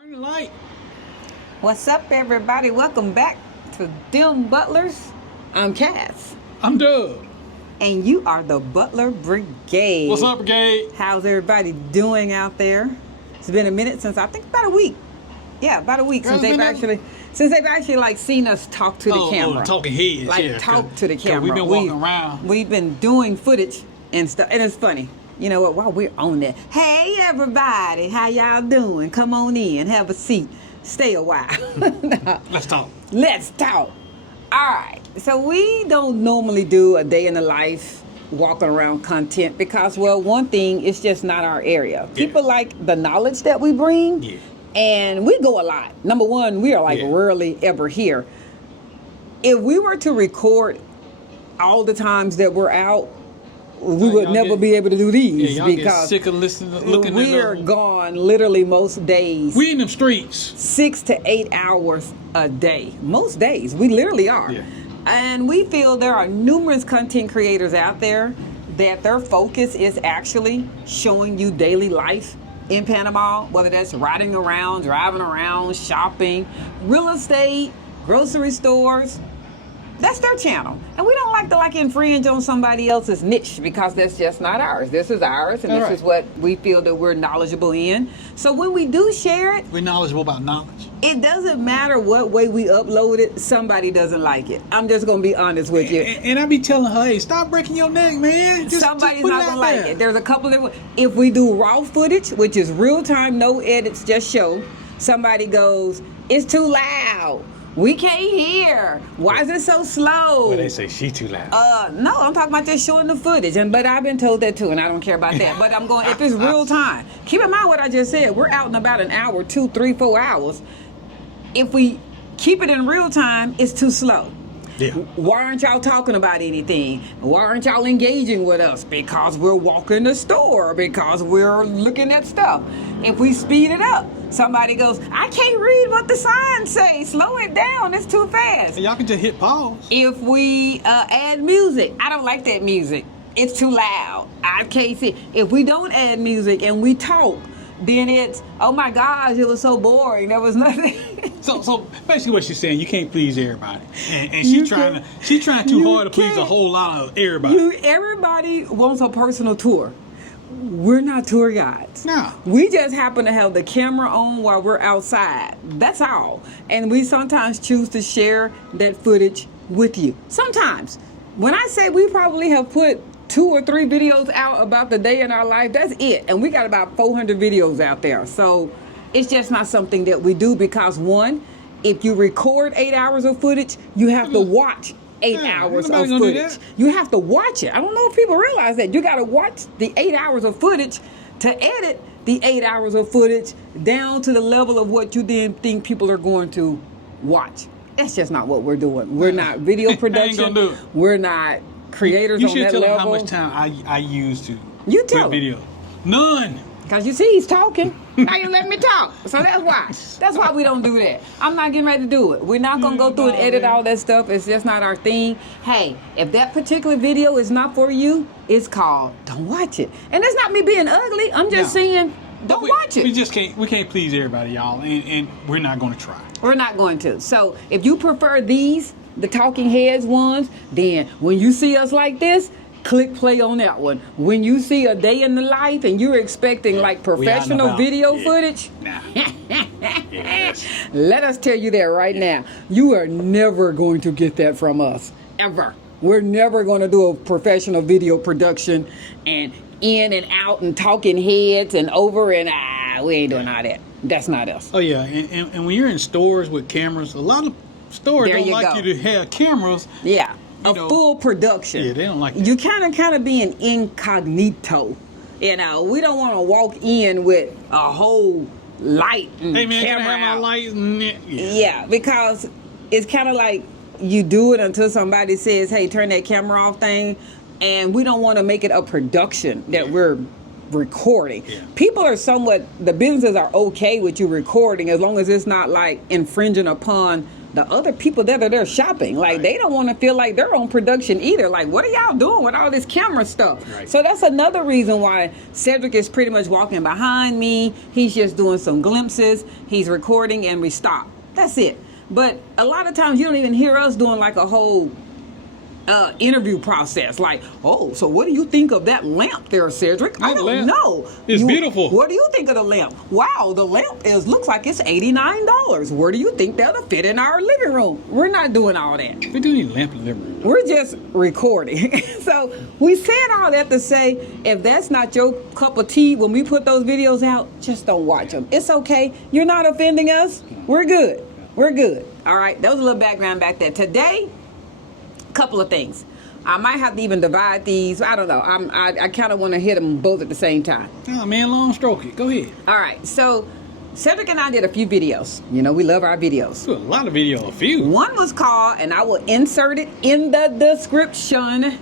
Turn the light. What's up, everybody? Welcome back to DemButlers. I'm Cass. I'm Doug. And you are the Butler Brigade. What's up, Brigade? How's everybody doing out there? It's been a minute since, I think about a week. Yeah, about a week since they've actually like seen us talk to the camera. Talking heads. Like talk to the camera. We've been walking around. We've been doing footage and stuff, and it's funny. You know what? While we're on there, hey everybody, how y'all doing? Come on in, have a seat, stay a while. Let's talk. Let's talk. All right. So we don't normally do a day in the life walking around content because, well, one thing, it's just not our area. Yeah. People like the knowledge that we bring. Yeah. And we go a lot. Number one, we are like rarely ever here. If we were to record all the times that we're out, we would never be able to do these y'all because get sick of looking we're gone literally most days. We in them streets. 6 to 8 hours a day. Most days. We literally are. Yeah. And we feel there are numerous content creators out there that their focus is actually showing you daily life in Panama, whether that's riding around, driving around, shopping, real estate, grocery stores. That's their channel. And we don't like to infringe on somebody else's niche because that's just not ours. This is ours, and this is what we feel that we're knowledgeable in. So when we do share it, We're knowledgeable about knowledge. it doesn't matter what way we upload it, somebody doesn't like it. I'm just going to be honest with you. And I be telling her, hey, stop breaking your neck, man. Somebody's not going to like it. There's a couple of, if we do raw footage, which is real time, no edits, just show, somebody goes, it's too loud. We can't hear. Why is it so slow? Well, they say she too loud. No, I'm talking about just showing the footage. But I've been told that too, and I don't care about that. But I'm going, if it's real time, keep in mind what I just said. We're out in about an hour, 2, 3, 4 hours. If we keep it in real time, it's too slow. Yeah. Why aren't y'all talking about anything? Why aren't y'all engaging with us? Because we're walking the store, because we're looking at stuff. If we speed it up, somebody goes, I can't read what the signs say. Slow it down. It's too fast. Y'all can just hit pause. If we add music, I don't like that music. It's too loud. I can't see. If we don't add music and we talk, then it's, oh my gosh, it was so boring. There was nothing. So basically what she's saying, you can't please everybody. And she's trying too hard to please a whole lot of everybody. Everybody wants a personal tour. We're not tour guides. No. We just happen to have the camera on while we're outside. That's all. And we sometimes choose to share that footage with you. Sometimes. When I say we probably have put 2 or 3 videos out about the day in our life, that's it. And we got about 400 videos out there. So it's just not something that we do because, one, if you record 8 hours of footage, you have to watch 8 hours of footage. You have to watch it. I don't know if people realize that. You got to watch the 8 hours of footage to edit the 8 hours of footage down to the level of what you then think people are going to watch. That's just not what we're doing. We're not video production. We're not creators on that level. You should tell them how much time I use to put video. None. Because you see he's talking. Now you let me talk. So that's why. That's why we don't do that. I'm not getting ready to do it. We're not going to go through and edit all that stuff. It's just not our thing. Hey, if that particular video is not for you, it's called don't watch it. And that's not me being ugly. I'm just saying don't watch it. We can't please everybody, y'all. And we're not going to try. We're not going to. So if you prefer these, the talking heads ones, then when you see us like this, click play on that one. When you see a day in the life and you're expecting like professional video footage, let us tell you that right now. You are never going to get that from us. Ever. We're never going to do a professional video production and in and out and talking heads and over and we ain't doing all that. That's not us. Oh, yeah. And when you're in stores with cameras, a lot of stores don't like you to have cameras. Yeah. Full production. Yeah, they don't like that. You kind of being incognito. You know, we don't want to walk in with a whole light and hey man, camera can I have my light? Yeah, because it's kind of like you do it until somebody says, hey, turn that camera off thing. And we don't want to make it a production that we're recording. Yeah. People are the businesses are okay with you recording as long as it's not like infringing upon the other people that are there shopping. Like, Right. they don't want to feel like they're on production either. Like, what are y'all doing with all this camera stuff? Right. So that's another reason why Cedric is pretty much walking behind me. He's just doing some glimpses. He's recording and we stop. That's it. But a lot of times you don't even hear us doing like a whole interview process. Like, oh, so what do you think of that lamp there, Cedric? I That don't lamp know. is beautiful. What do you think of the lamp? Wow, the lamp looks like it's $89. Where do you think that'll fit in our living room? We're not doing all that. We do need a lamp in the living room. We're just recording. So we said all that to say, if that's not your cup of tea when we put those videos out, just don't watch them. It's okay. You're not offending us. We're good. We're good. All right. That was a little background back there. Today, couple of things. I might have to even divide these. I don't know. I kind of want to hit them both at the same time. Oh man, long stroke it. Go ahead. All right. So Cedric and I did a few videos. You know, we love our videos. Do a lot of video, a few. One was called, and I will insert it in the description.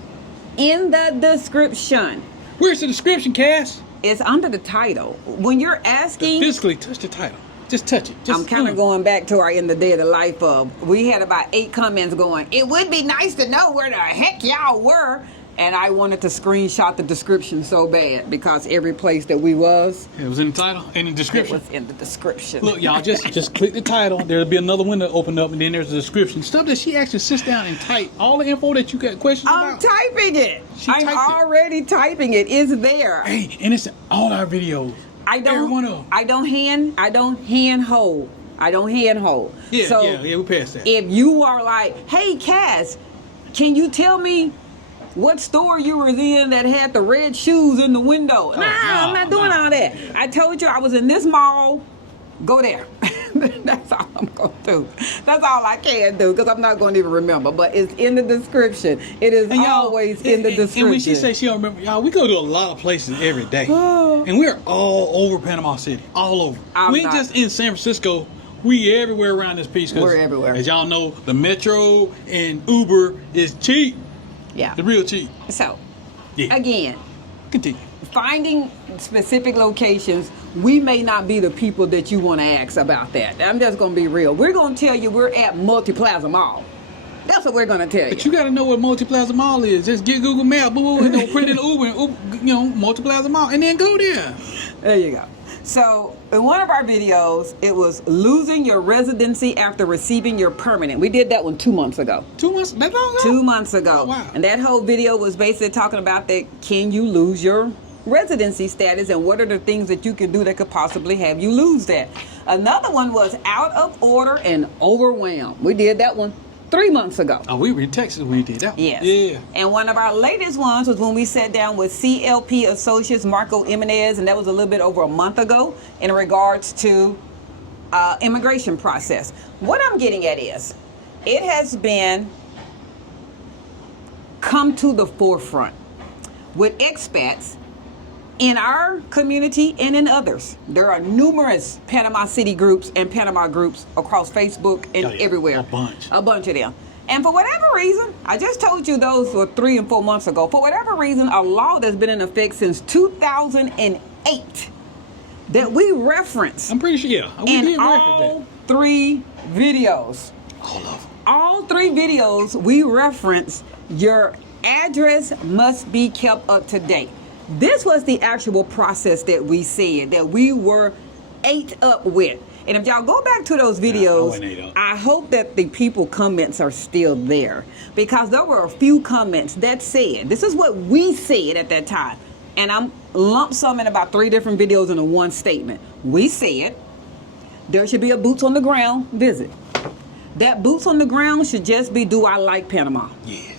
In the description. Where's the description, Cass? It's under the title. When you're asking, Physically touch the title. Just touch it. Just, I'm kind of going back to our In the Day of the Life of, we had about 8 comments going, it would be nice to know where the heck y'all were. And I wanted to screenshot the description so bad because every place that we was, It was in the title, in the it description. was in the description. Look, y'all, just click the title. There'll be another window open up, and then there's a description. Stuff that she actually sits down and type all the info that you got questions I'm about. typing it. She I'm typed it. already typing it. It's there. Hey, and it's in all our videos. Every one of them. I don't hand hold. Yeah, So yeah, we passed that. if you are like, hey Cass, can you tell me what store you were in that had the red shoes in the window? I'm not doing all that. I told you I was in this mall. Go there. That's all I'm going to do. That's all I can do because I'm not going to even remember. But it's in the description. It is And y'all, always in the description. And when she says she don't remember, y'all, we go to a lot of places every day. And we're all over Panama City. All over. We ain't just in San Francisco. We everywhere around this piece. We're everywhere. As y'all know, the Metro and Uber is cheap. Yeah. The real cheap. So, Yeah. again, Continue. finding specific locations, we may not be the people that you want to ask about that. I'm just going to be real. We're going to tell you we're at Multiplaza Mall. That's what we're going to tell But you. you got to know what Multiplaza Mall is. Just get Google Maps, boo, and then print it in Uber, and, Multiplaza Mall, and then go there. There you go. So, in one of our videos, it was losing your residency after receiving your permanent. We did that one 2 months ago. 2 months? That long ago? 2 months ago. Oh, wow. And that whole video was basically talking about that, can you lose your residency status and what are the things that you can do that could possibly have you lose that. Another one was out of order and overwhelmed. We did that one 3 months ago. Oh, we were in Texas when we did that one. Yes. Yeah. And one of our latest ones was when we sat down with CLP Associates Marco Jimenez, and that was a little bit over a month ago in regards to immigration process. What I'm getting at is, it has been come to the forefront with expats in our community and in others. There are numerous Panama City groups and Panama groups across Facebook and Oh, yeah. everywhere. A bunch. A bunch of them. And for whatever reason, I just told you those were 3 and 4 months ago. For whatever reason, a law that's been in effect since 2008 that we reference I'm pretty sure, yeah. We in did reference all that. 3 videos. All of them. All 3 videos we reference your address must be kept up to date. This was the actual process that we said that we were ate up with. And if y'all go back to those videos, wasn't ate up. I hope that the people comments are still there because there were a few comments that said, this is what we said at that time. And I'm lump summing about 3 different videos into one statement. We said there should be a boots on the ground visit. That boots on the ground should just be, do I like Panama? Yes.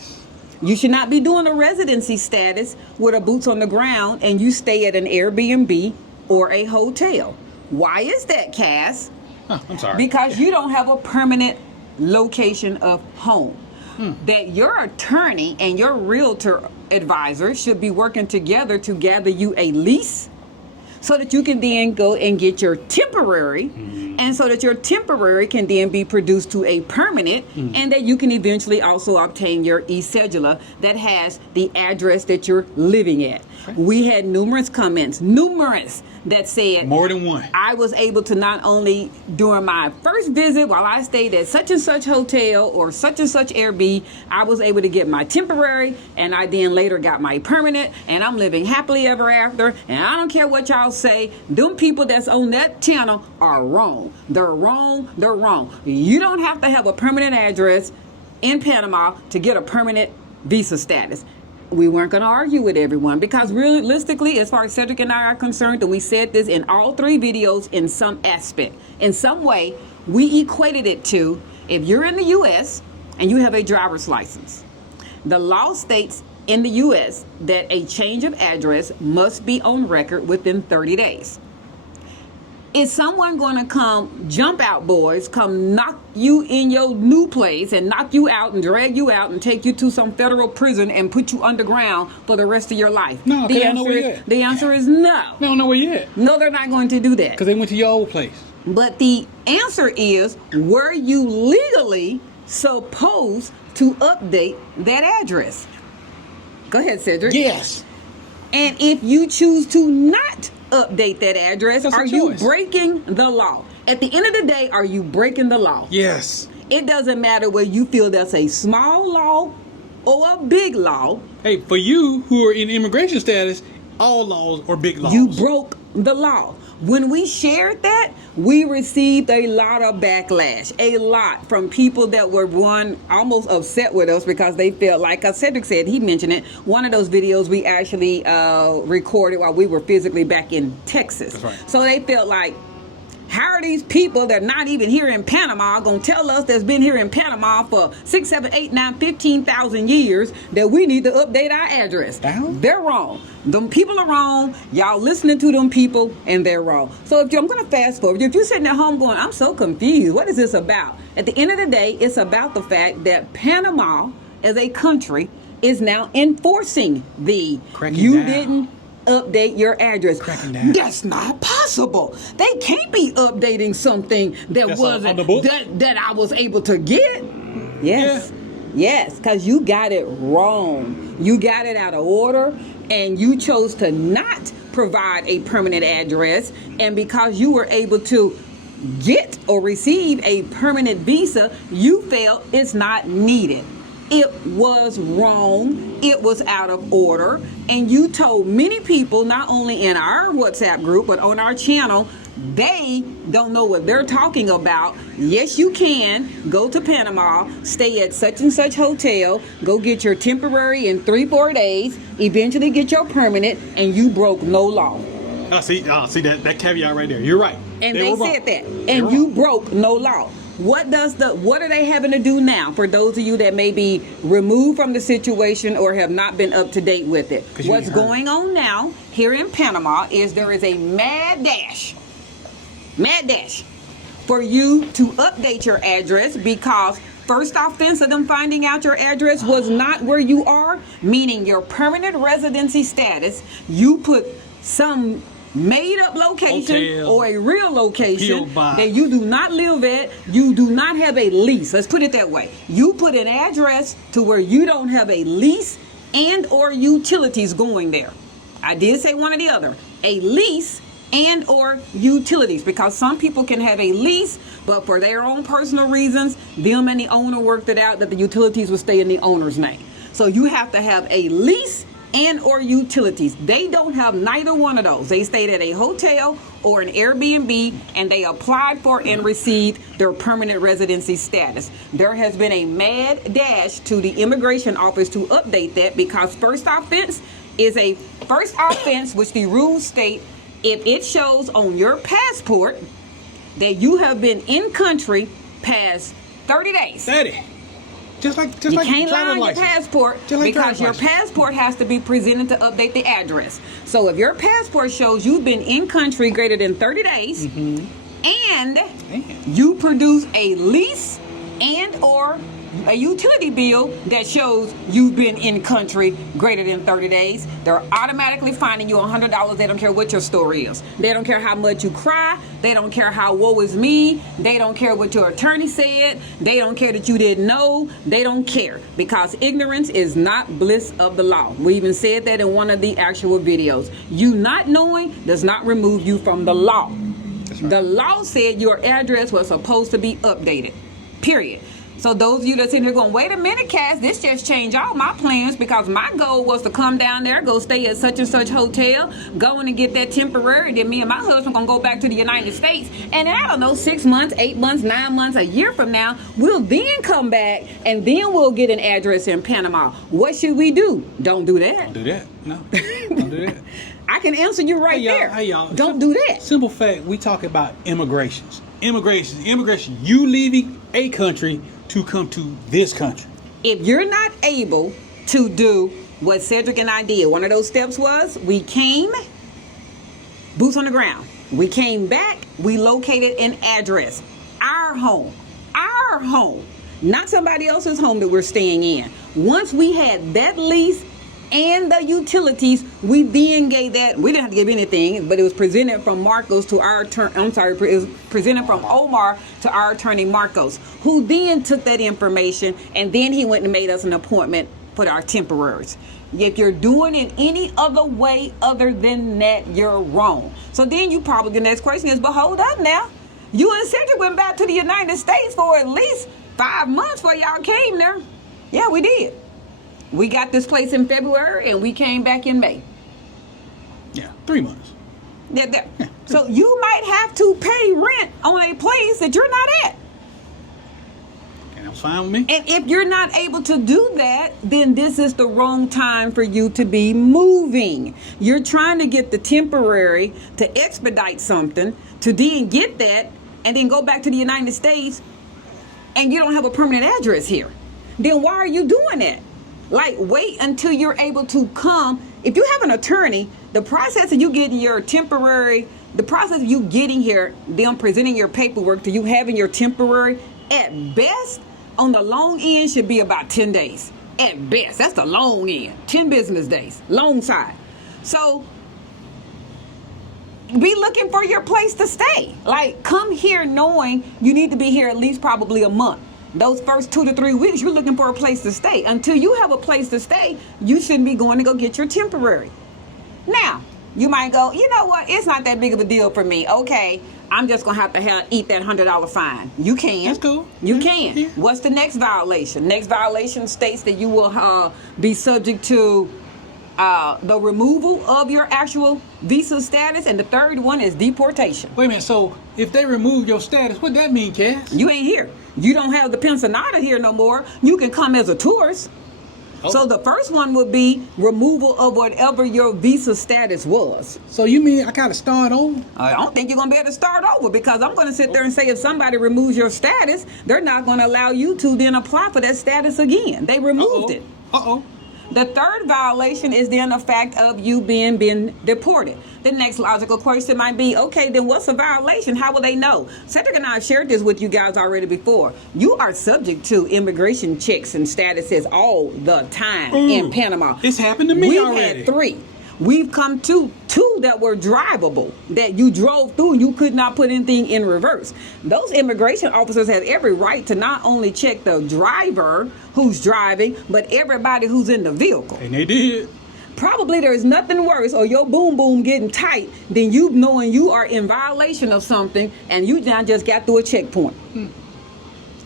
You should not be doing a residency status with a boots on the ground and you stay at an Airbnb or a hotel. Why is that, Cass? Huh, I'm sorry. Because you don't have a permanent location of home. That your attorney and your realtor advisor should be working together to gather you a lease so that you can then go and get your temporary, and so that your temporary can then be produced to a permanent, and that you can eventually also obtain your e-cedula that has the address that you're living at. We had numerous comments, that said more than one. I was able to not only during my first visit while I stayed at such and such hotel or such and such Airbnb, I was able to get my temporary, and I then later got my permanent, and I'm living happily ever after. And I don't care what y'all say, them people that's on that channel are wrong. They're wrong. They're wrong. You don't have to have a permanent address in Panama to get a permanent visa status. We weren't going to argue with everyone because realistically, as far as Cedric and I are concerned, and we said this in all 3 videos in some aspect, in some way, we equated it to if you're in the U.S. and you have a driver's license, the law states in the U.S. that a change of address must be on record within 30 days. Is someone going to come, jump out, boys, come knock you in your new place and knock you out and drag you out and take you to some federal prison and put you underground for the rest of your life? No, because I know where you're at. The answer is no. They don't know where you're at. No, they're not going to do that. Because they went to your old place. But the answer is, were you legally supposed to update that address? Go ahead, Cedric. Yes. And if you choose to not update that address, That's a are you choice. breaking the law? At the end of the day, are you breaking the law? Yes. It doesn't matter whether you feel that's a small law or a big law. Hey, for you who are in immigration status, all laws are big laws. You broke the law. When we shared that, we received a lot of backlash, a lot from people that were almost upset with us because they felt like, as Cedric said, he mentioned it, one of those videos we actually recorded while we were physically back in Texas. That's right. So they felt like, how are these people that are not even here in Panama going to tell us that's been here in Panama for 6, 7, 8, 9, 15,000 years that we need to update our address? They're wrong. Them people are wrong. Y'all listening to them people, and they're wrong. So I'm going to fast forward. If you're sitting at home going, I'm so confused. What is this about? At the end of the day, it's about the fact that Panama as a country is now enforcing the didn't update your address. That's not possible. They can't be updating something that wasn't that I was able to get. Yes. Yeah. Yes, because you got it wrong. You got it out of order, and you chose to not provide a permanent address. And because you were able to get or receive a permanent visa, you felt it's not needed. It was wrong. It was out of order. And you told many people, not only in our WhatsApp group, but on our channel, they don't know what they're talking about. Yes, you can go to Panama, stay at such and such hotel, go get your temporary in 3-4 days, eventually get your permanent, and you broke no law. See that caveat right there. You're right. And they said that. And you broke no law. What are they having to do now for those of you that may be removed from the situation or have not been up to date with it? What's going on now here in Panama is there is a mad dash for you to update your address because first offense of them finding out your address was not where you are, meaning your permanent residency status, you put some made up location hotel, or a real location that you do not live at, you do not have a lease. Let's put it that way. You put an address to where you don't have a lease and or utilities going there. I did say one or the other. A lease and or utilities, because some people can have a lease, but for their own personal reasons, them and the owner worked it out that the utilities will stay in the owner's name. So you have to have a lease and or utilities. They don't have neither one of those. They stayed at a hotel or an Airbnb and they applied for and received their permanent residency status. There has been a mad dash to the immigration office to update that because first offense is a first offense, which the rules state if it shows on your passport that you have been in country past 30 days. 30. You can't lie on your passport because your passport has to be presented to update the address. So if your passport shows you've been in country greater than 30 days and you produce a lease and or a utility bill that shows you've been in country greater than 30 days, they're automatically fining you $100. They don't care what your story is. They don't care how much you cry. They don't care how woe is me. They don't care what your attorney said. They don't care that you didn't know. They don't care, because ignorance is not bliss of the law. We even said that in one of the actual videos. You not knowing does not remove you from the law. That's right. The law said your address was supposed to be updated, period. So those of you that's in here going, wait a minute, Cass, this just changed all my plans, because my goal was to come down there, go stay at such and such hotel, go in and get that temporary. Then me and my husband going to go back to the United States. And then, I don't know, 6 months, 8 months, 9 months, a year from now, we'll then come back and then we'll get an address in Panama. What should we do? Don't do that. Don't do that. No, don't do that. I can answer you right there. Hey, y'all. Don't do that. Simple fact, we talk about immigrations. Immigration. You leaving a country to come to this country. If you're not able to do what Cedric and I did, one of those steps was we came, boots on the ground. We came back, we located an address. Our home, not somebody else's home that we're staying in. Once we had that lease and the utilities, we then gave that. We didn't have to give anything, but it was presented from Marcos to our attorney. I'm sorry, it was presented from Omar to our attorney Marcos, who then took that information and then he went and made us an appointment for our temporaries. If you're doing it any other way other than that, you're wrong. So then you probably, the next question is, but hold up now. You and Cedric went back to the United States for at least 5 months before y'all came there. Yeah, we did. We got this place in February and we came back in May. Yeah, 3 months. Yeah. So you might have to pay rent on a place that you're not at. And that's fine with me. And if you're not able to do that, then this is the wrong time for you to be moving. You're trying to get the temporary to expedite something, to then get that, and then go back to the United States, and you don't have a permanent address here. Then why are you doing that? Like, wait until you're able to come. If you have an attorney, the process of you getting your temporary, the process of you getting here, them presenting your paperwork to you having your temporary, at best, on the long end, should be about 10 days. At best. That's the long end. 10 business days. Long side. So, be looking for your place to stay. Like, come here knowing you need to be here at least probably a month. Those first 2 to 3 weeks, you're looking for a place to stay. Until you have a place to stay, you shouldn't be going to go get your temporary. Now, you might go, you know what? It's not that big of a deal for me. Okay, I'm just going to have to eat that $100 fine. You can. That's cool. You can. Yeah. What's the next violation? Next violation states that you will be subject to the removal of your actual visa status. And the third one is deportation. Wait a minute. So if they remove your status, what that mean, Cass? You ain't here. You don't have the Pensionado here no more. You can come as a tourist. Oh. So the first one would be removal of whatever your visa status was. So you mean I gotta start over? I don't think you're gonna be able to start over, because I'm gonna sit there and say if somebody removes your status, they're not gonna allow you to then apply for that status again. They removed it. The third violation is then the fact of you being deported. The next logical question might be, okay, then what's a violation? How will they know? Cedric and I have shared this with you guys already before. You are subject to immigration checks and statuses all the time in Panama. It's happened to me already. We've had 3. We've come to 2 that were drivable, that you drove through and you could not put anything in reverse. Those immigration officers have every right to not only check the driver who's driving, but everybody who's in the vehicle. And they did. Probably there's nothing worse, or your boom boom getting tight, than you knowing you are in violation of something and you now just got through a checkpoint.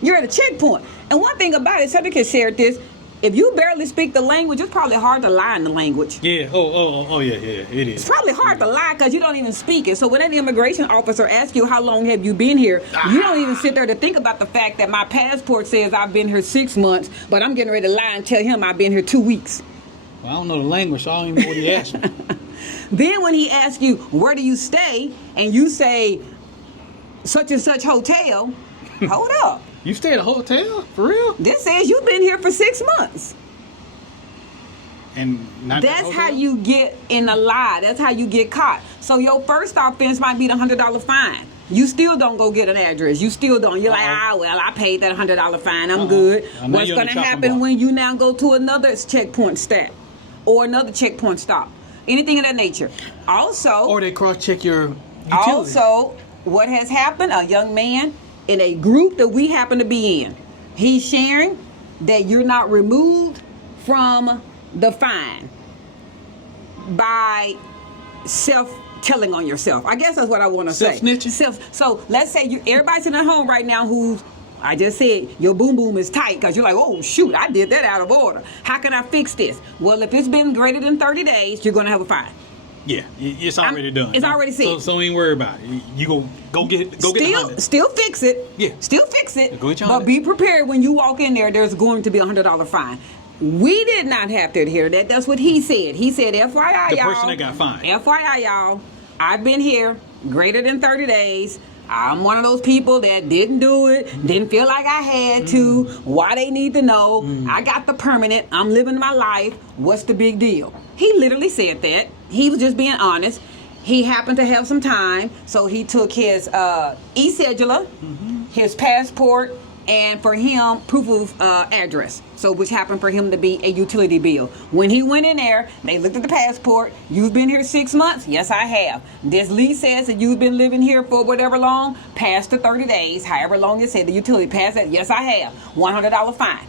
You're at a checkpoint. And one thing about it, Cedric has shared this, if you barely speak the language, it's probably hard to lie in the language. Yeah. Oh, yeah, it is. It's probably hard to lie because you don't even speak it. So when an immigration officer asks you how long have you been here, you don't even sit there to think about the fact that my passport says I've been here 6 months, but I'm getting ready to lie and tell him I've been here 2 weeks. Well, I don't know the language, so I don't even know what he asked me. Then when he asks you, where do you stay? And you say, such and such hotel, hold up. You stay at a hotel? For real? This says you've been here for 6 months. And not That's how you get in a lie. That's how you get caught. So your first offense might be the $100 fine. You still don't go get an address. You still don't. You're like, well, I paid that $100 fine. I'm good. What's going to happen when you now go to another checkpoint stop or another checkpoint stop? Anything of that nature. Also, or they cross-check your utility. Also, what has happened? A young man in a group that we happen to be in, he's sharing that you're not removed from the fine by self-telling on yourself. I guess that's what I want to say. Self-snitching? So let's say everybody's sitting at home right now who's, I just said, your boom boom is tight because you're like, oh, shoot, I did that out of order. How can I fix this? Well, if it's been greater than 30 days, you're going to have a fine. Yeah, it's already done. It's already set. So ain't worry about it. You go get the Still fix it. Yeah. Still fix it. Go get your but be prepared when you walk in there, there's going to be a $100 fine. We did not have to adhere to that. That's what he said. He said, FYI, the y'all. person that got fined. FYI, y'all. I've been here greater than 30 days. I'm one of those people that didn't do it, didn't feel like I had to. Why they need to know. I got the permanent. I'm living my life. What's the big deal? He literally said that. He was just being honest. He happened to have some time, so he took his e-cedula, his passport, and for him, proof of address. So which happened for him to be a utility bill. When he went in there, they looked at the passport. You've been here 6 months? Yes, I have. This lease says that you've been living here for whatever long, past the 30 days, however long it said, the utility past that. Yes, I have. $100 fine.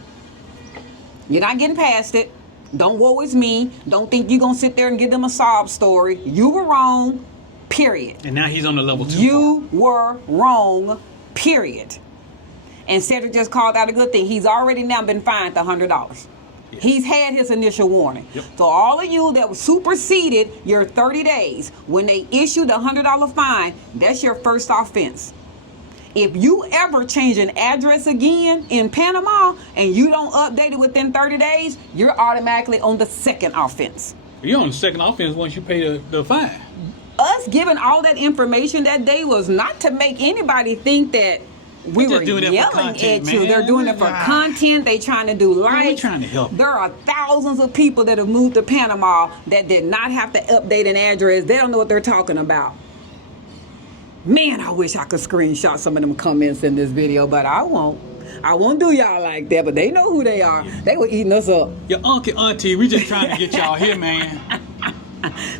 You're not getting past it. Don't woe is me. Don't think you're going to sit there and give them a sob story. You were wrong, period. And now he's on the level 2. You were wrong, period. And Cedric just called out a good thing. He's already now been fined $100. Yeah. He's had his initial warning. Yep. So all of you that superseded your 30 days, when they issued a $100 fine, that's your first offense. If you ever change an address again in Panama and you don't update it within 30 days, you're automatically on the second offense. You're on the second offense once you pay the fine. Us giving all that information that day was not to make anybody think that we were yelling at you. They're doing it for content. They trying to do likes. We're trying to help. There are thousands of people that have moved to Panama that did not have to update an address. They don't know what they're talking about. Man, I wish I could screenshot some of them comments in this video, but I won't. I won't do y'all like that, but they know who they are. They were eating us up. Your uncle, auntie, we just trying to get y'all here, man.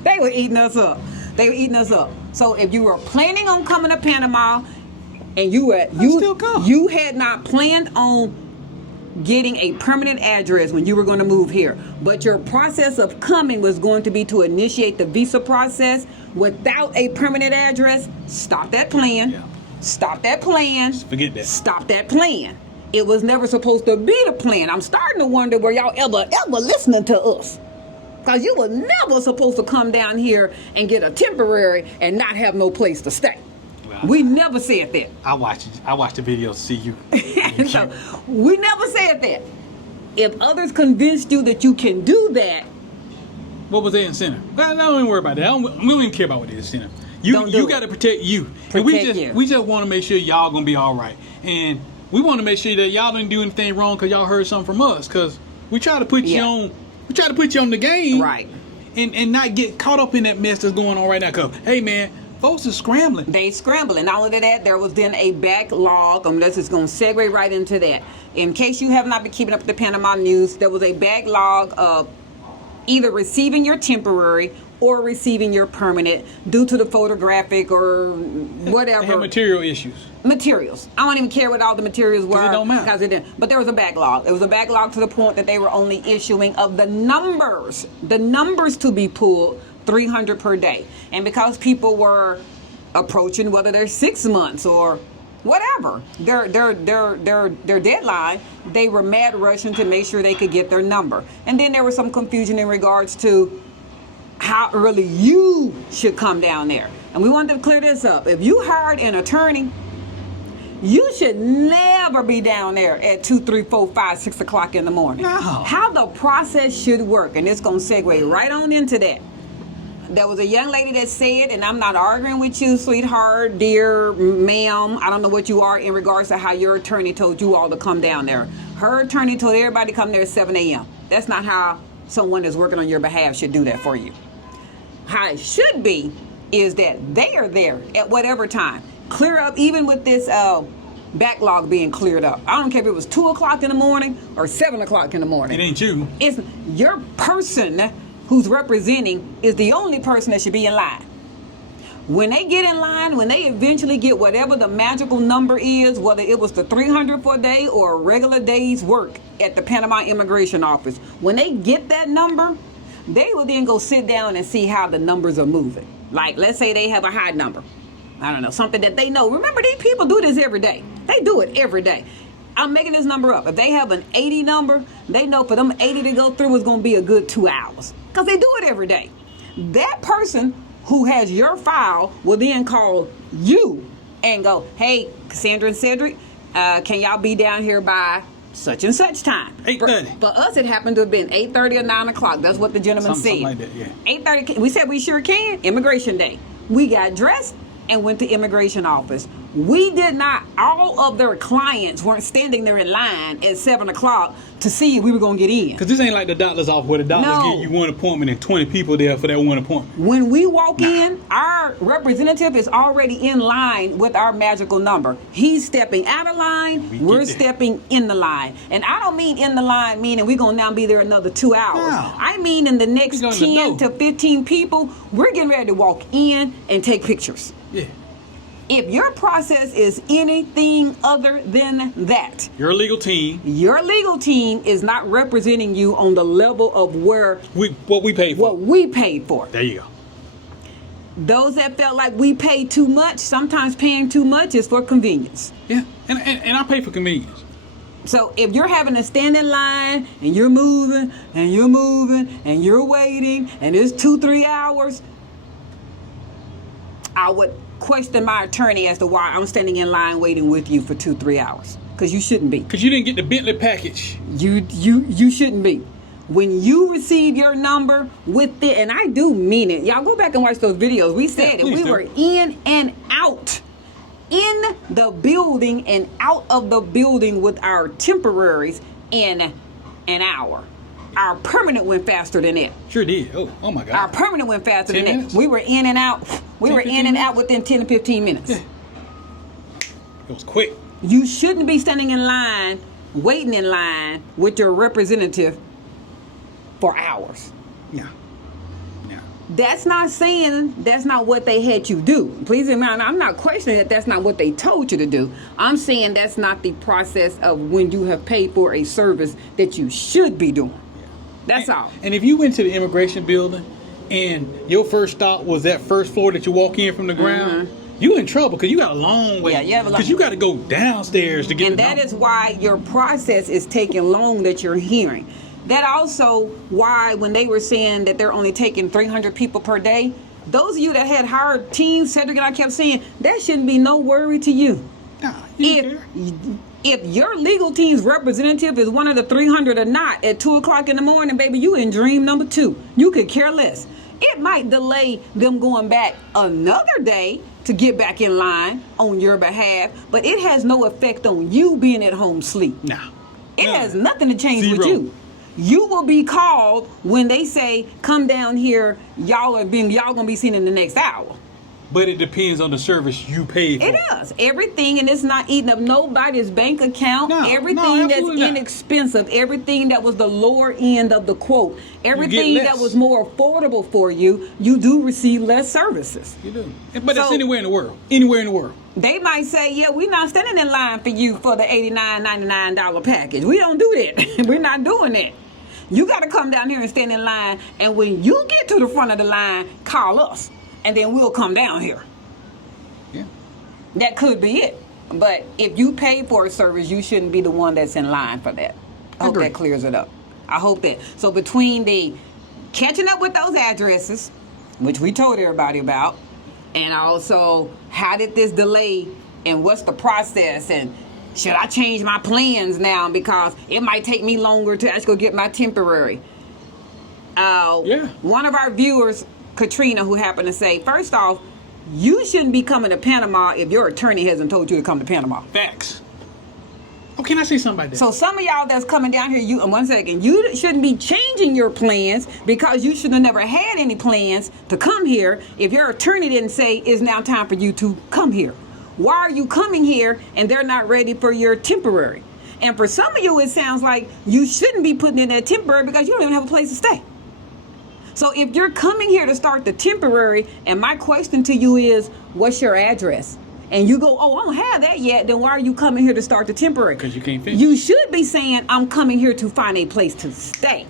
They were eating us up. They were eating us up. So if you were planning on coming to Panama, and you had not planned on getting a permanent address when you were going to move here, but your process of coming was going to be to initiate the visa process without a permanent address, stop that plan. Yeah. Stop that plan. Forget that. Stop that plan. It was never supposed to be the plan. I'm starting to wonder were y'all ever listening to us. Because you were never supposed to come down here and get a temporary and not have no place to stay. We never said that. I watched the video to see you. So, we never said that. If others convinced you that you can do that, what was their incentive? Well, don't even worry about that. We don't even care about what the incentive. You got to protect you. We just want to make sure y'all gonna be all right, and we want to make sure that y'all didn't do anything wrong because y'all heard something from us. Because we try to put you on. We try to put you on the game, right? And not get caught up in that mess that's going on right now. Cause hey, man. Folks are scrambling. They scrambling. Not only that, there was then a backlog. This is going to segue right into that. In case you have not been keeping up with the Panama news, there was a backlog of either receiving your temporary or receiving your permanent due to the photographic or whatever. They have material issues. Materials. I don't even care what all the materials were. Because it don't matter. Because it didn't. But there was a backlog. It was a backlog to the point that they were only issuing of the numbers to be pulled 300 per day. And because people were approaching whether they're 6 months or whatever, their deadline, they were mad rushing to make sure they could get their number. And then there was some confusion in regards to how early you should come down there. And we wanted to clear this up. If you hired an attorney, you should never be down there at 2, 3, 4, 5, 6 o'clock in the morning. No. How the process should work, and it's going to segue right on into that. There was a young lady that said, and I'm not arguing with you, sweetheart, dear ma'am, I don't know what you are in regards to how your attorney told you all to come down there. Her attorney told everybody to come there at 7 a.m. That's not how someone that's working on your behalf should do that for you. How it should be is that they are there at whatever time. clear up, even with this backlog being cleared up. I don't care if it was 2 o'clock in the morning or 7 o'clock in the morning. It ain't you. It's your person who's representing is the only person that should be in line. When they get in line, when they eventually get whatever the magical number is, whether it was the 300 for a day or a regular day's work at the Panama immigration office, when they get that number, they will then go sit down and see how the numbers are moving. Like, let's say they have a high number. I don't know, something that they know. Remember, these people do this every day. They do it every day. I'm making this number up. If they have an 80 number, they know for them 80 to go through is going to be a good 2 hours. Because they do it every day. That person who has your file will then call you and go, hey, Cassandra and Cedric, can y'all be down here by such and such time? 8:30. For us, it happened to have been 8:30 or 9 o'clock. That's what the gentleman said. Something like that, yeah. 8:30. We said we sure can. Immigration day. We got dressed and went to immigration office. We did not, all of their clients weren't standing there in line at 7 o'clock to see if we were going to get in. Because this ain't like the doctor's office where the doctors give you one appointment and 20 people there for that one appointment. When we walk in, our representative is already in line with our magical number. He's stepping out of line, we're stepping in the line. And I don't mean in the line meaning we're going to now be there another 2 hours. No. I mean in the next 10 to 15 people, we're getting ready to walk in and take pictures. Yeah. If your process is anything other than that, your legal team is not representing you on the level of what we paid for. What we paid for. There you go. Those that felt like we paid too much, sometimes paying too much is for convenience. Yeah, and I pay for convenience. So if you're having to stand in line and you're moving and you're moving and you're waiting and it's 2-3 hours, I would question my attorney as to why I'm standing in line waiting with you for 2-3 hours, because you shouldn't be. Because you didn't get the Bentley package. You shouldn't be. When you receive your number with it, and I do mean it. Y'all go back and watch those videos. We said it. We were in and out, in the building and out of the building with our temporaries in an hour. Our permanent went faster than it. Sure did. Oh my God. Our permanent went faster 10 than minutes? it. We were in and out. We were in and out within 10 to 15 minutes. Yeah. It was quick. You shouldn't be standing in line, waiting in line with your representative for hours. Yeah. That's not saying that's not what they had you do. Please remember, I'm not questioning that that's not what they told you to do. I'm saying that's not the process of when you have paid for a service that you should be doing. That's all. And if you went to the immigration building and your first stop was that first floor that you walk in from the ground, you in trouble because you got a long way. Yeah, because you got to go downstairs to get. And that is why your process is taking long that you're hearing. That also why when they were saying that they're only taking 300 people per day, those of you that had hired teams, Cedric and I kept saying, that shouldn't be no worry to you. Nah, you If your legal team's representative is one of the 300 or not at 2 o'clock in the morning, baby, you in dream number 2. You could care less. It might delay them going back another day to get back in line on your behalf, but it has no effect on you being at home sleep. Nah. It has nothing to change with you. You will be called when they say, come down here, y'all gonna be seen in the next hour. But it depends on the service you pay for. It does. Everything, and it's not eating up nobody's bank account. Everything that's inexpensive, everything that was the lower end of the quote, everything that was more affordable for you, you do receive less services. You do. But it's anywhere in the world. Anywhere in the world. They might say, yeah, we're not standing in line for you for the $89, $99 package. We don't do that. We're not doing that. You got to come down here and stand in line, and when you get to the front of the line, call us. And then we'll come down here. Yeah. That could be it. But if you pay for a service, you shouldn't be the one that's in line for that. I hope that clears it up. I hope that. So between the catching up with those addresses, which we told everybody about, and also how did this delay and what's the process and should I change my plans now because it might take me longer to actually go get my temporary. One of our viewers, Katrina, who happened to say, first off, you shouldn't be coming to Panama if your attorney hasn't told you to come to Panama. Facts. Oh, can I say something about that? So some of y'all that's coming down here, you shouldn't be changing your plans because you should have never had any plans to come here if your attorney didn't say it's now time for you to come here. why are you coming here and they're not ready for your temporary? And for some of you, it sounds like you shouldn't be putting in that temporary because you don't even have a place to stay. So if you're coming here to start the temporary, and my question to you is, what's your address? And you go, oh, I don't have that yet, then why are you coming here to start the temporary? Because you can't finish. You should be saying, I'm coming here to find a place to stay.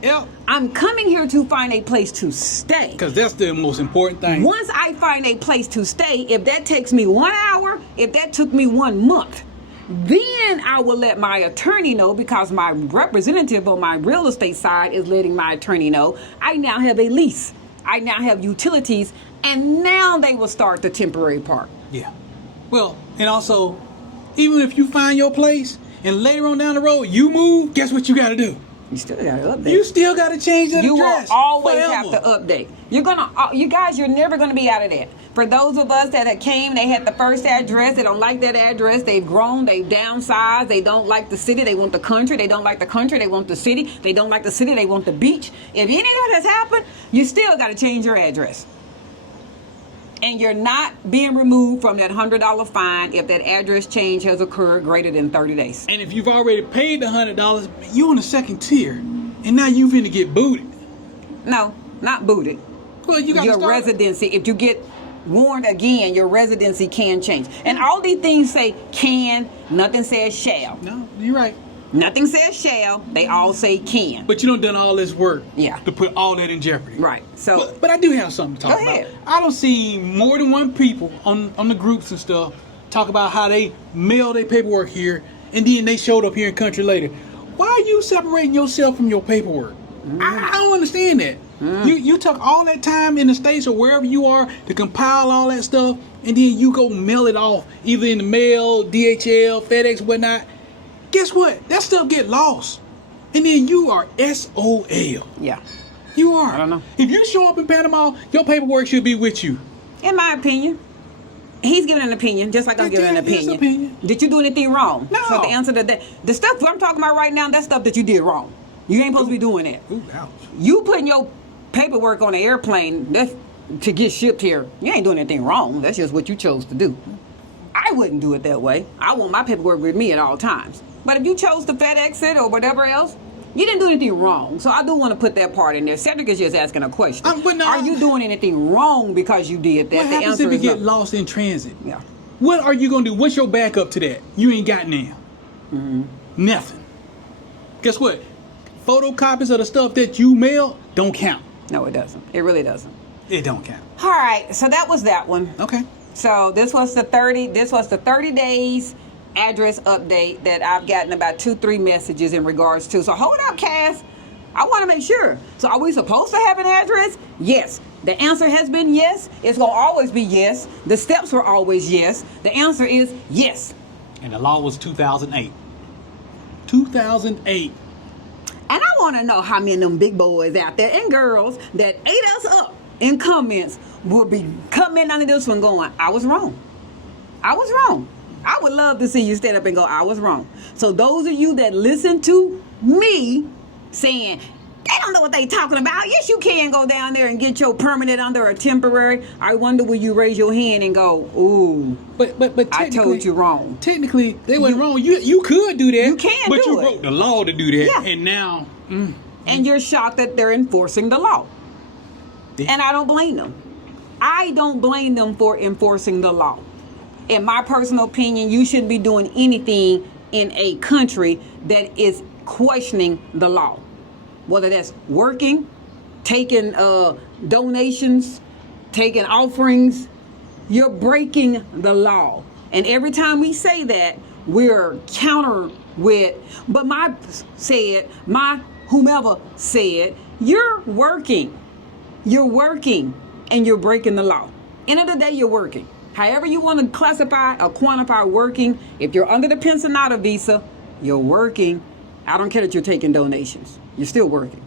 Yep. I'm coming here to find a place to stay. Because that's the most important thing. Once I find a place to stay, if that takes me 1 hour, if that took me 1 month, then I will let my attorney know, because my representative on my real estate side is letting my attorney know I now have a lease. I now have utilities, and now they will start the temporary part. Yeah. Well, and also, even if you find your place and later on down the road you move, guess what you got to do? You still got to update. You still got to change that address. You will always forever. have to update. You guys, you're never going to be out of that. For those of us that came, they had the first address. They don't like that address. They've grown. They've downsized. They don't like the city. They want the country. They don't like the country. They want the city. They don't like the city. They want the beach. If any of that has happened, you still got to change your address. And you're not being removed from that $100 fine if that address change has occurred greater than 30 days. And if you've already paid the $100, you're on the second tier, and now you finna get booted. No, not booted. Well, you got your residency. If you get warned again, your residency can change. And all these things say can. Nothing says shall. No, you're right. Nothing says shall. They all say can. But you done all this work. Yeah. To put all that in jeopardy. Right. So. But I do have something to talk Go about. ahead. I don't see more than one people on the groups and stuff talk about how they mailed their paperwork here and then they showed up here in country later. Why are you separating yourself from your paperwork? I don't understand that. You took all that time in the States or wherever you are to compile all that stuff, and then you go mail it off either in the mail, DHL, FedEx, whatnot. Guess what? That stuff get lost. And then you are SOL. Yeah. You are. I don't know. If you show up in Panama, your paperwork should be with you. In my opinion. He's giving an opinion, just like I'm giving an opinion. Did you do anything wrong? No. So the answer to that, the stuff I'm talking about right now, that's stuff that you did wrong. You ain't supposed to be doing that. Ooh, ouch. You putting your paperwork on an airplane to get shipped here, you ain't doing anything wrong. That's just what you chose to do. I wouldn't do it that way. I want my paperwork with me at all times. But if you chose to FedEx it or whatever else, you didn't do anything wrong. So I do want to put that part in there. Cedric is just asking a question. Are you doing anything wrong because you did that? What happens if you get lost in transit? Yeah. What are you going to do? What's your backup to that? You ain't got now. Nothing. Guess what? Photocopies of the stuff that you mail don't count. No, it doesn't. It really doesn't. It don't count. All right. So that was that one. Okay. So this was the 30 days address update that I've gotten about 2-3 messages in regards to. So hold up, Cass. I want to make sure. So are we supposed to have an address? Yes. The answer has been yes. It's going to always be yes. The steps were always yes. The answer is yes. And the law was 2008. 2008. And I want to know how many of them big boys out there and girls that ate us up in comments will be coming under this one going, I was wrong. I was wrong. I would love to see you stand up and go, I was wrong. So those of you that listen to me saying, they don't know what they talking about. Yes, you can go down there and get your permanent under a temporary. I wonder will you raise your hand and go, ooh, but I told you wrong. Technically, they wasn't wrong. You could do that. You can but do you it. broke the law to do that. Yeah. And now... And you're shocked that they're enforcing the law. Yeah. And I don't blame them. I don't blame them for enforcing the law. In my personal opinion, you shouldn't be doing anything in a country that is questioning the law. Whether that's working, taking donations, taking offerings, you're breaking the law. And every time we say that, we're counter with, but my whomever said, you're working, and you're breaking the law. End of the day, you're working. However you want to classify or quantify working, if you're under the Pensionado visa, you're working. I don't care that you're taking donations. You're still working.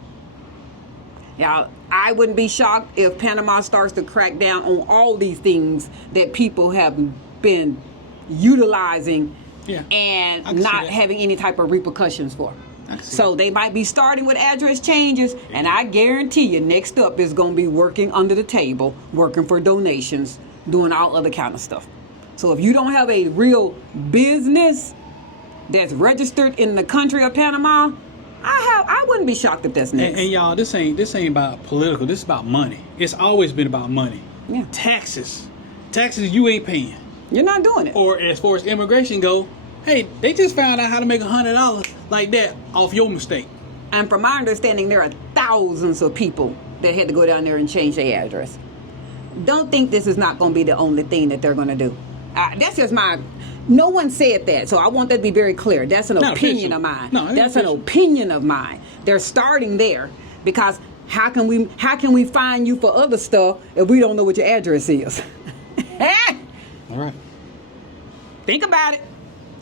Now, I wouldn't be shocked if Panama starts to crack down on all these things that people have been utilizing and not having any type of repercussions for. So they might be starting with address changes, and I guarantee you next up is going to be working under the table, working for donations, doing all other kind of stuff. So if you don't have a real business that's registered in the country of Panama, I wouldn't be shocked if that's next. And y'all, this ain't about political. This is about money. It's always been about money. Yeah. Taxes you ain't paying. You're not doing it. Or as far as immigration go, hey, they just found out how to make $100 like that off your mistake. And from my understanding, there are thousands of people that had to go down there and change their address. Don't think this is not going to be the only thing that they're going to do. That's just my... No one said that, so I want that to be very clear. That's an opinion of mine. No, that's an opinion of mine. They're starting there because how can we find you for other stuff if we don't know what your address is? All right. Think about it.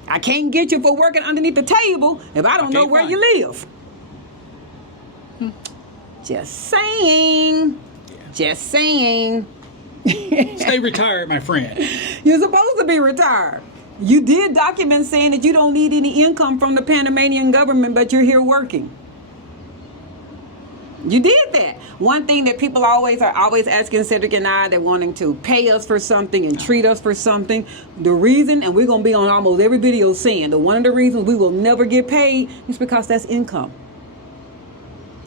I can't get you for working underneath the table if I don't know where you live. Just saying. Yeah. Just saying. Stay retired, my friend. You're supposed to be retired. You did documents saying that you don't need any income from the Panamanian government, but you're here working. You did that. One thing that people are always asking Cedric and I, they're wanting to pay us for something and treat us for something. The reason, and we're going to be on almost every video saying that one of the reasons we will never get paid is because that's income.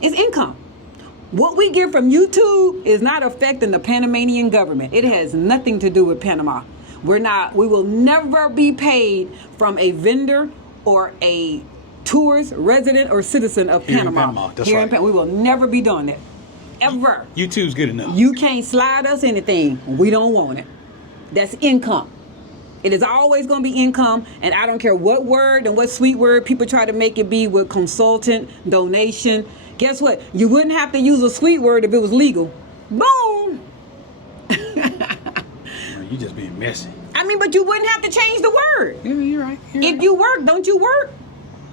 It's income. What we get from YouTube is not affecting the Panamanian government. It has nothing to do with Panama. We will never be paid from a vendor or a tourist, resident, or citizen of Panama. That's right. We will never be doing that. Ever. YouTube's good enough. You can't slide us anything. We don't want it. That's income. It is always going to be income, and I don't care what word and what sweet word people try to make it be with consultant, donation. Guess what? You wouldn't have to use a sweet word if it was legal. Boom! You just being messy. I mean, but you wouldn't have to change the word. Yeah, you're right. If you work, don't you work?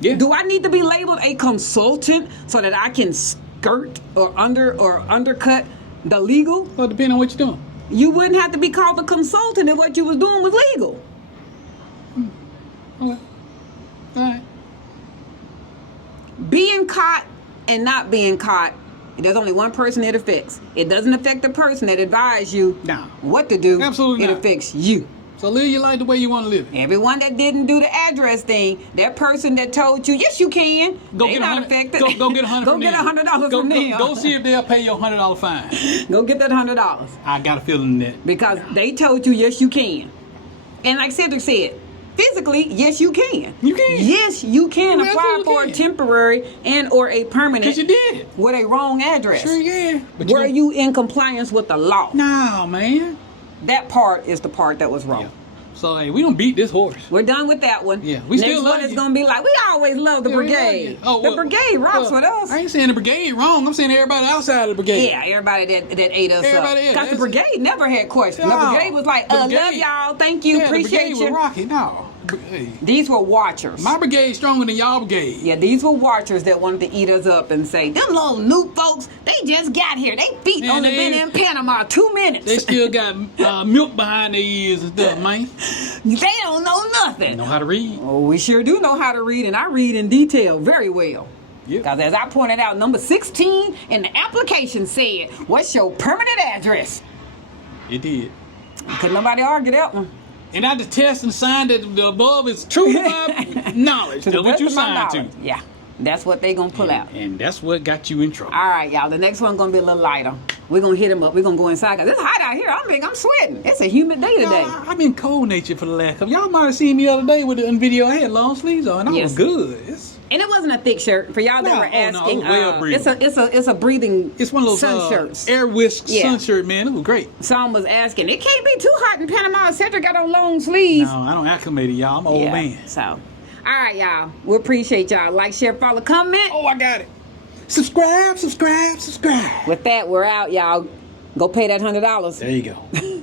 Yeah. Do I need to be labeled a consultant so that I can skirt or undercut the legal? Well, depending on what you're doing. You wouldn't have to be called a consultant if what you was doing was legal. Okay. All right. Being caught and not being caught, there's only one person it affects. It doesn't affect the person that advised you what to do. Absolutely It not. affects you. So live your life the way you want to live it. Everyone that didn't do the address thing, that person that told you, yes, you can, Go they get not 100, affected. Go get $100 Go from get them. $100 from them. Go see if they'll pay your $100 fine. Go get that $100. I got a feeling that. Because they told you, yes, you can. And like Cedric said, physically, yes, you can. You can. Yes, you can You apply absolutely for can. a temporary and or a permanent. Because you did it. With a wrong address. Sure, yeah. But Were you in compliance with the law? No, man. That part is the part that was wrong. Yeah. So, hey, we don't beat this horse. We're done with that one. Yeah, we still Next love one is you. going to be like, we always love the Yeah, we love brigade. you. Oh, The brigade rocks with us. I ain't saying the brigade wrong. I'm saying everybody outside of the brigade. Yeah, everybody that ate us Everybody up. ate. Because the That's brigade never had questions. No. The brigade was like, The love brigade- y'all, thank you, Yeah, appreciate the brigade you. was rocky. No. Hey, These were watchers. my brigade stronger than y'all brigade. Yeah, these were watchers that wanted to eat us up and say, them little new folks, they just got here. They feet Man, only they- been in Panama 2 minutes. They still got milk behind their ears and stuff, man. They don't know nothing. Know how to read. Oh, we sure do know how to read, and I read in detail very well. Yeah. Because as I pointed out, number 16 in the application said, what's your permanent address? It did. Couldn't nobody argue that one. And I just test and sign that the above is true to my knowledge. To the That's what best you of my signed to. knowledge. Yeah, that's what they gonna pull out. And that's what got you in trouble. All right, y'all. The next one gonna be a little lighter. We're gonna hit them up. We're gonna go inside because it's hot out here. I'm sweating. It's a humid day today. I've been cold natured for the last couple. Y'all might have seen me the other day with the video. I had long sleeves on, and I Yes. was good. And it wasn't a thick shirt for y'all that No, were oh, no, it asking. was well breathing. It's a breathing. It's one of those sun shirts. air whisk Yeah. sun shirt, man. It was great. Someone was asking. It can't be too hot in Panama. Cedric got on long sleeves. No, I don't acclimate to y'all. I'm an old man. So, all right, y'all. We appreciate y'all. Like, share, follow, comment. Oh, I got it. Subscribe. With that, we're out, y'all. Go pay that $100. There you go.